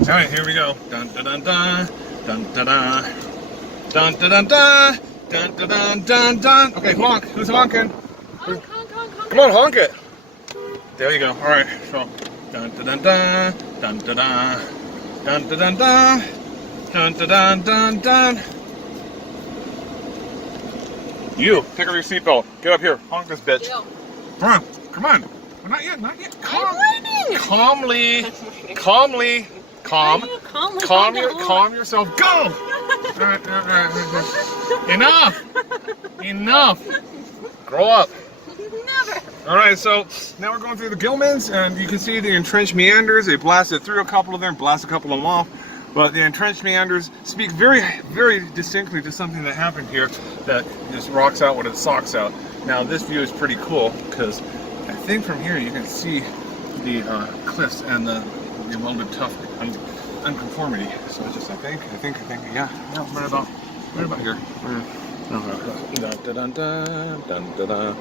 All right, here we go. Dun dun dun dun dun dun dun dun dun dun dun dun dun dun dun. Okay, honk. Who's honking? Honk, honk, honk, honk. Come on, honk it. There you go. All right, so dun dun dun dun dun dun dun dun dun dun dun dun dun dun dun. You take off your seatbelt. Get up here. Honk this bitch. Deal. Come on, come on. Well, not yet, not yet. I'm learning. Calmly, calmly, calm. Calm yourself. Go. All right. Enough. Enough. Grow up. Never. All right, so now we're going through the Gilmans, and you can see the entrenched meanders. They blasted through a couple of them, blasted a couple of them off. But the entrenched meanders speak very, very distinctly to something that happened here that just rocks out with its socks out. Now, this view is pretty cool because I think from here you can see the cliffs and the welded tuff unconformity. So it's just, I think, yeah, right about here. Dun, dun, dun, dun, dun, dun, dun.